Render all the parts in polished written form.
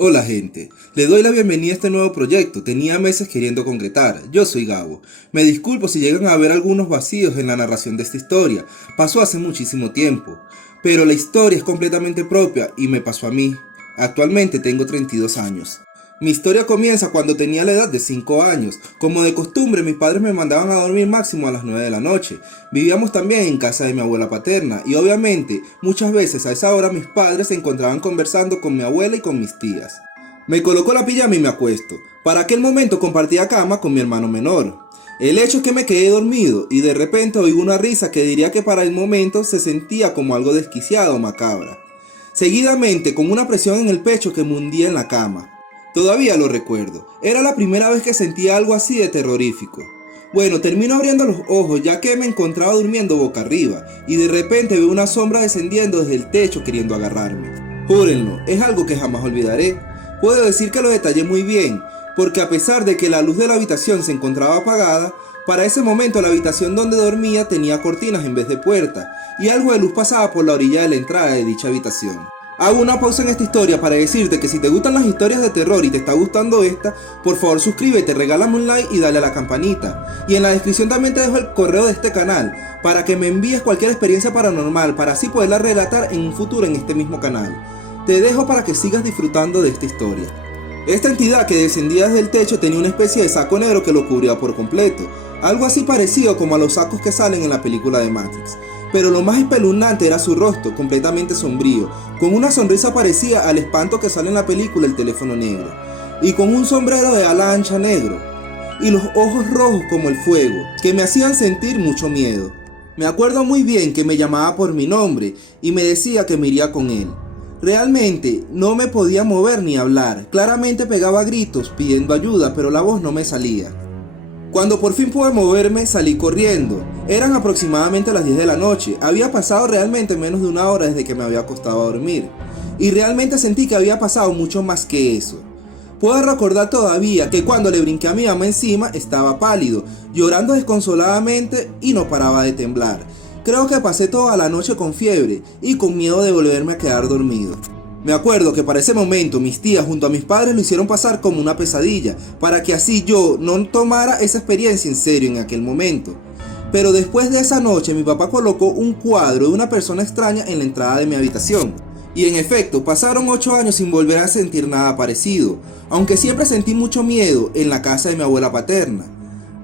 Hola gente, le doy la bienvenida a este nuevo proyecto, tenía meses queriendo concretar, yo soy Gabo. Me disculpo si llegan a haber algunos vacíos en la narración de esta historia, pasó hace muchísimo tiempo, pero la historia es completamente propia y me pasó a mí. Actualmente tengo 32 años. Mi historia comienza cuando tenía la edad de 5 años. Como de costumbre, mis padres me mandaban a dormir máximo a las 9 de la noche. Vivíamos también en casa de mi abuela paterna y obviamente muchas veces a esa hora mis padres se encontraban conversando con mi abuela y con mis tías. Me coloco la pijama y me acuesto. Para aquel momento compartía cama con mi hermano menor. El hecho es que me quedé dormido y de repente oí una risa que diría que para el momento se sentía como algo desquiciado o macabra. Seguidamente con una presión en el pecho que me hundía en la cama. Todavía lo recuerdo, era la primera vez que sentía algo así de terrorífico. Bueno, termino abriendo los ojos ya que me encontraba durmiendo boca arriba y de repente veo una sombra descendiendo desde el techo queriendo agarrarme. Júrenlo, es algo que jamás olvidaré. Puedo decir que lo detallé muy bien, porque a pesar de que la luz de la habitación se encontraba apagada, para ese momento la habitación donde dormía tenía cortinas en vez de puerta, y algo de luz pasaba por la orilla de la entrada de dicha habitación. Hago una pausa en esta historia para decirte que si te gustan las historias de terror y te está gustando esta, por favor suscríbete, regálame un like y dale a la campanita. Y en la descripción también te dejo el correo de este canal, para que me envíes cualquier experiencia paranormal, para así poderla relatar en un futuro en este mismo canal. Te dejo para que sigas disfrutando de esta historia. Esta entidad que descendía desde el techo tenía una especie de saco negro que lo cubría por completo, algo así parecido como a los sacos que salen en la película de Matrix. Pero lo más espeluznante era su rostro, completamente sombrío, con una sonrisa parecida al espanto que sale en la película El teléfono negro, y con un sombrero de ala ancha negro, y los ojos rojos como el fuego, que me hacían sentir mucho miedo. Me acuerdo muy bien que me llamaba por mi nombre y me decía que me iría con él. Realmente no me podía mover ni hablar, claramente pegaba gritos pidiendo ayuda, pero la voz no me salía. Cuando por fin pude moverme, salí corriendo. Eran aproximadamente las 10 de la noche. Había pasado realmente menos de una hora desde que me había acostado a dormir. Y realmente sentí que había pasado mucho más que eso. Puedo recordar todavía que cuando le brinqué a mi mamá encima estaba pálido, llorando desconsoladamente y no paraba de temblar. Creo que pasé toda la noche con fiebre y con miedo de volverme a quedar dormido. Me acuerdo que para ese momento mis tías junto a mis padres lo hicieron pasar como una pesadilla, para que así yo no tomara esa experiencia en serio en aquel momento. Pero después de esa noche mi papá colocó un cuadro de una persona extraña en la entrada de mi habitación. Y en efecto, pasaron 8 años sin volver a sentir nada parecido, aunque siempre sentí mucho miedo en la casa de mi abuela paterna.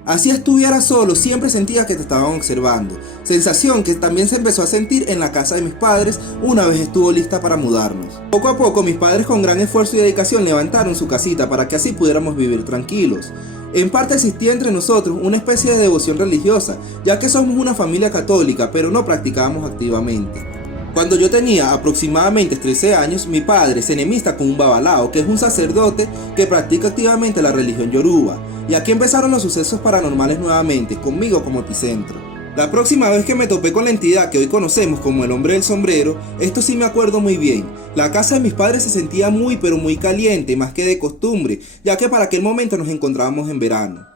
Así estuviera solo, siempre sentía que te estaban observando, sensación que también se empezó a sentir en la casa de mis padres una vez estuvo lista para mudarnos. Poco a poco mis padres con gran esfuerzo y dedicación levantaron su casita para que así pudiéramos vivir tranquilos. En parte existía entre nosotros una especie de devoción religiosa, ya que somos una familia católica, pero no practicábamos activamente. Cuando yo tenía aproximadamente 13 años, mi padre se enemista con un babalao, que es un sacerdote que practica activamente la religión yoruba. Y aquí empezaron los sucesos paranormales nuevamente, conmigo como epicentro. La próxima vez que me topé con la entidad que hoy conocemos como el hombre del sombrero, esto sí me acuerdo muy bien. La casa de mis padres se sentía muy pero muy caliente, más que de costumbre, ya que para aquel momento nos encontrábamos en verano.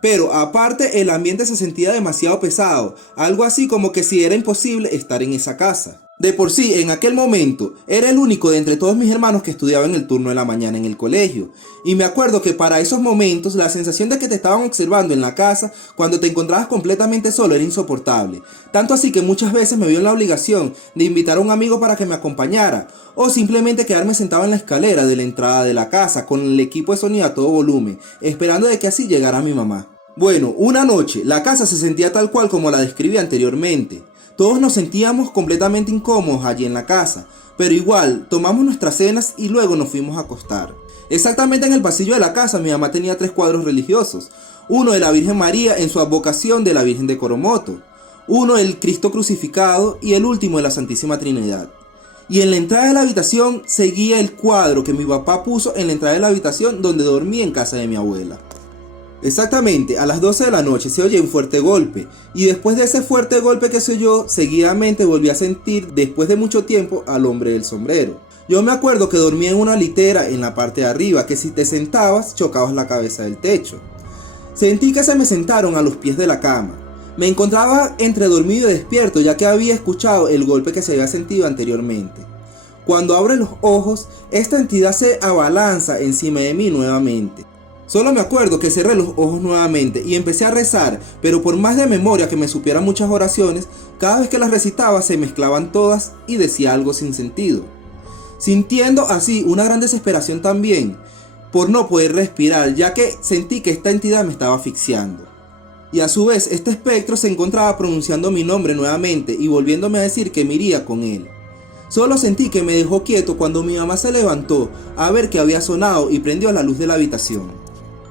Pero aparte el ambiente se sentía demasiado pesado, algo así como que si era imposible estar en esa casa. De por sí, en aquel momento, era el único de entre todos mis hermanos que estudiaba en el turno de la mañana en el colegio. Y me acuerdo que para esos momentos, la sensación de que te estaban observando en la casa, cuando te encontrabas completamente solo, era insoportable. Tanto así que muchas veces me vio en la obligación de invitar a un amigo para que me acompañara, o simplemente quedarme sentado en la escalera de la entrada de la casa, con el equipo de sonido a todo volumen, esperando de que así llegara mi mamá. Bueno, una noche, la casa se sentía tal cual como la describí anteriormente. Todos nos sentíamos completamente incómodos allí en la casa, pero igual tomamos nuestras cenas y luego nos fuimos a acostar. Exactamente en el pasillo de la casa mi mamá tenía 3 cuadros religiosos, uno de la Virgen María en su advocación de la Virgen de Coromoto, uno del Cristo crucificado y el último de la Santísima Trinidad. Y en la entrada de la habitación seguía el cuadro que mi papá puso en la entrada de la habitación donde dormía en casa de mi abuela. Exactamente, a las 12 de la noche se oye un fuerte golpe, y después de ese fuerte golpe que se oyó, seguidamente volví a sentir, después de mucho tiempo, al hombre del sombrero. Yo me acuerdo que dormía en una litera en la parte de arriba, que si te sentabas, chocabas la cabeza del techo. Sentí que se me sentaron a los pies de la cama. Me encontraba entre dormido y despierto, ya que había escuchado el golpe que se había sentido anteriormente. Cuando abro los ojos, esta entidad se abalanza encima de mí nuevamente. Solo me acuerdo que cerré los ojos nuevamente y empecé a rezar, pero por más de memoria que me supiera muchas oraciones, cada vez que las recitaba se mezclaban todas y decía algo sin sentido. Sintiendo así una gran desesperación también, por no poder respirar, ya que sentí que esta entidad me estaba asfixiando. Y a su vez este espectro se encontraba pronunciando mi nombre nuevamente y volviéndome a decir que me iría con él. Solo sentí que me dejó quieto cuando mi mamá se levantó a ver que había sonado y prendió la luz de la habitación.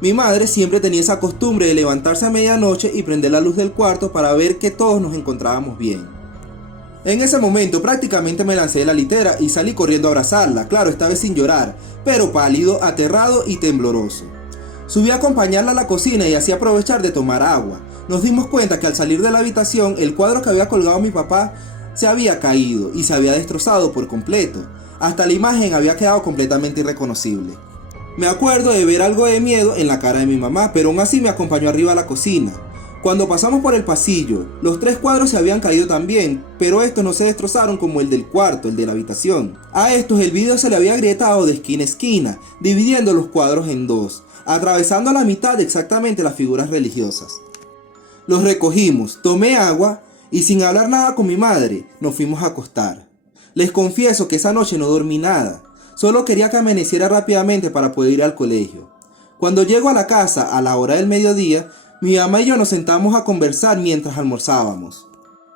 Mi madre siempre tenía esa costumbre de levantarse a medianoche y prender la luz del cuarto para ver que todos nos encontrábamos bien. En ese momento prácticamente me lancé de la litera y salí corriendo a abrazarla, claro, esta vez sin llorar, pero pálido, aterrado y tembloroso. Subí a acompañarla a la cocina y así aprovechar de tomar agua. Nos dimos cuenta que al salir de la habitación el cuadro que había colgado mi papá se había caído y se había destrozado por completo. Hasta la imagen había quedado completamente irreconocible. Me acuerdo de ver algo de miedo en la cara de mi mamá, pero aún así me acompañó arriba a la cocina. Cuando pasamos por el pasillo, los 3 cuadros se habían caído también, pero estos no se destrozaron como el del cuarto, el de la habitación. A estos el vidrio se le había agrietado de esquina a esquina, dividiendo los cuadros en 2, atravesando a la mitad exactamente las figuras religiosas. Los recogimos, tomé agua y sin hablar nada con mi madre, nos fuimos a acostar. Les confieso que esa noche no dormí nada. Solo quería que amaneciera rápidamente para poder ir al colegio. Cuando llego a la casa a la hora del mediodía, mi mamá y yo nos sentamos a conversar mientras almorzábamos.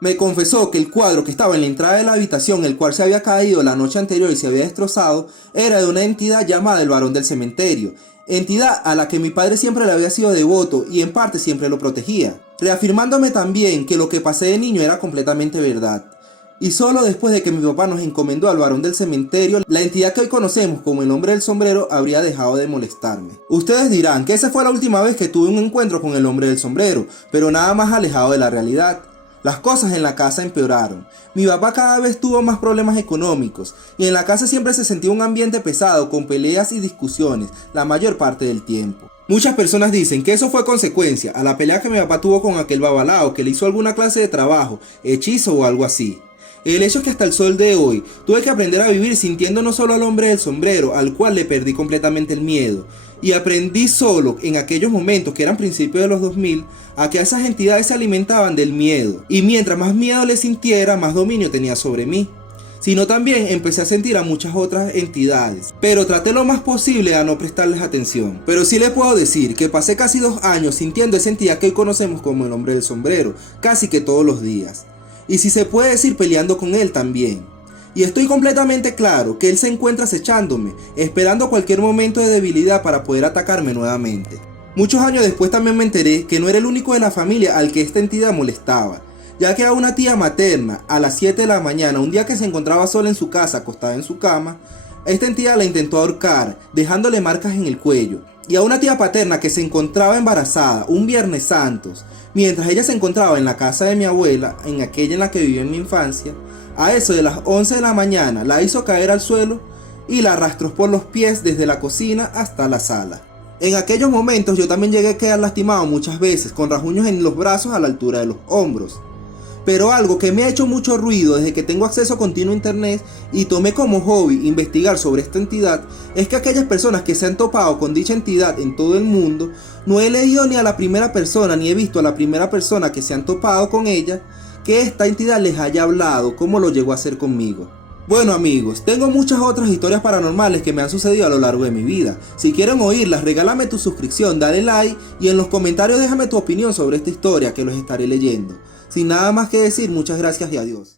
Me confesó que el cuadro que estaba en la entrada de la habitación, el cual se había caído la noche anterior y se había destrozado, era de una entidad llamada el Varón del Cementerio, entidad a la que mi padre siempre le había sido devoto y en parte siempre lo protegía, reafirmándome también que lo que pasé de niño era completamente verdad. Y solo después de que mi papá nos encomendó al Varón del Cementerio, la entidad que hoy conocemos como el Hombre del Sombrero habría dejado de molestarme. Ustedes dirán que esa fue la última vez que tuve un encuentro con el Hombre del Sombrero, pero nada más alejado de la realidad. Las cosas en la casa empeoraron. Mi papá cada vez tuvo más problemas económicos y en la casa siempre se sentía un ambiente pesado con peleas y discusiones la mayor parte del tiempo. Muchas personas dicen que eso fue consecuencia a la pelea que mi papá tuvo con aquel babalao que le hizo alguna clase de trabajo, hechizo o algo así. El hecho es que hasta el sol de hoy tuve que aprender a vivir sintiendo no solo al Hombre del Sombrero, al cual le perdí completamente el miedo, y aprendí solo en aquellos momentos que eran principios de los 2000 a que esas entidades se alimentaban del miedo, y mientras más miedo le sintiera, más dominio tenía sobre mí. Sino también empecé a sentir a muchas otras entidades, pero traté lo más posible a no prestarles atención. Pero sí le puedo decir que pasé casi 2 años sintiendo esa entidad que hoy conocemos como el Hombre del Sombrero, casi que todos los días. Y si se puede decir peleando con él también. Y estoy completamente claro que él se encuentra acechándome, esperando cualquier momento de debilidad para poder atacarme nuevamente. Muchos años después también me enteré que no era el único de la familia al que esta entidad molestaba, ya que a una tía materna a las 7 de la mañana, un día que se encontraba sola en su casa acostada en su cama, esta entidad la intentó ahorcar, dejándole marcas en el cuello. Y a una tía paterna que se encontraba embarazada un Viernes Santos, mientras ella se encontraba en la casa de mi abuela, en aquella en la que viví en mi infancia, a eso de las 11 de la mañana la hizo caer al suelo y la arrastró por los pies desde la cocina hasta la sala. En aquellos momentos yo también llegué a quedar lastimado muchas veces, con rasguños en los brazos a la altura de los hombros. Pero algo que me ha hecho mucho ruido desde que tengo acceso continuo a internet y tomé como hobby investigar sobre esta entidad es que aquellas personas que se han topado con dicha entidad en todo el mundo, no he leído ni a la primera persona ni he visto a la primera persona que se han topado con ella que esta entidad les haya hablado como lo llegó a hacer conmigo. Bueno amigos, tengo muchas otras historias paranormales que me han sucedido a lo largo de mi vida. Si quieren oírlas, regálame tu suscripción, dale like y en los comentarios déjame tu opinión sobre esta historia que los estaré leyendo. Sin nada más que decir, muchas gracias y adiós.